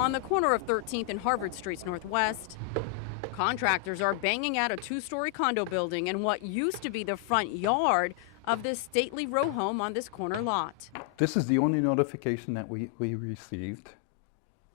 On the corner of 13th and Harvard Streets Northwest, contractors are banging out a two-story condo building in what used to be the front yard of this stately row home on this corner lot. This is the only notification that we received,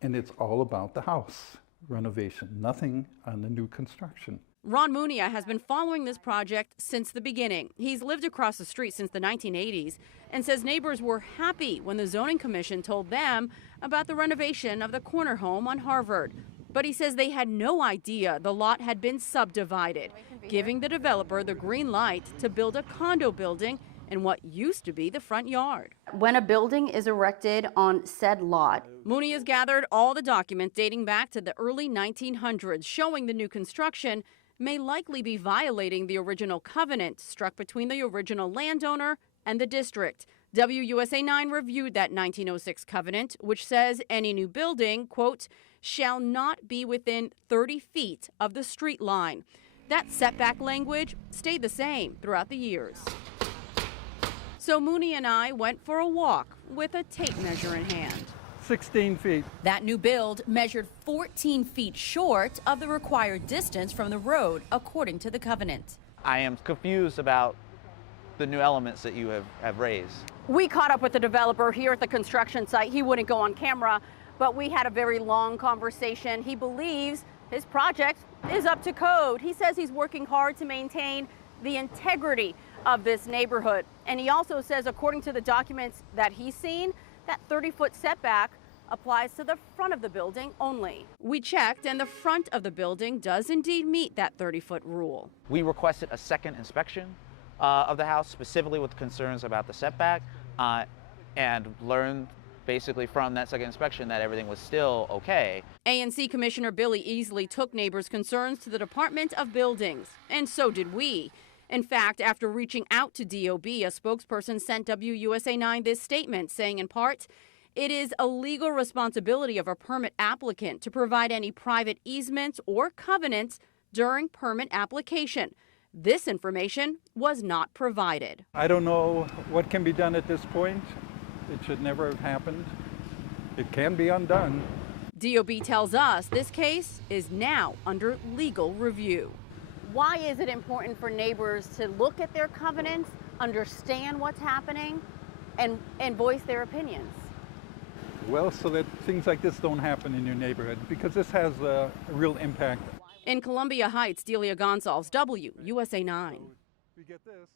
and it's all about the house renovation, nothing on the new construction. Ron Munia has been following this project since the beginning. He's lived across the street since the 1980s and says neighbors were happy when the zoning commission told them about the renovation of the corner home on Harvard. But he says they had no idea the lot had been subdivided, giving the developer the green light to build a condo building in what used to be the front yard. When a building is erected on said lot, Mooney has gathered all the documents dating back to the early 1900s, showing the new construction may likely be violating the original covenant struck between the original landowner and the district. WUSA 9 reviewed that 1906 covenant, which says any new building, quote, shall not be within 30 feet of the street line. That setback language stayed the same throughout the years. So Mooney and I went for a walk with a tape measure in hand. 16 feet. That new build measured 14 feet short of the required distance from the road, according to the covenant. I am confused about the new elements that you have raised. We caught up with the developer here at the construction site. He wouldn't go on camera, but we had a very long conversation. He believes his project is up to code. He says he's working hard to maintain the integrity of this neighborhood. And he also says, according to the documents that he's seen, that 30-foot setback applies to the front of the building only. We checked, and the front of the building does indeed meet that 30-foot rule. We requested a second inspection of the house, specifically with concerns about the setback, and learned basically from that second inspection that everything was still okay. ANC Commissioner Billy Easley took neighbors' concerns to the Department of Buildings, and so did we. In fact, after reaching out to DOB, a spokesperson sent WUSA 9 this statement, saying in part, it is a legal responsibility of a permit applicant to provide any private easements or covenants during permit application. This information was not provided. I don't know what can be done at this point. It should never have happened. It can be undone. DOB tells us this case is now under legal review. Why is it important for neighbors to look at their covenants, understand what's happening, and voice their opinions? Well, so that things like this don't happen in your neighborhood, because this has a real impact. In Columbia Heights, Delia Gonzalez, WUSA 9. We get this.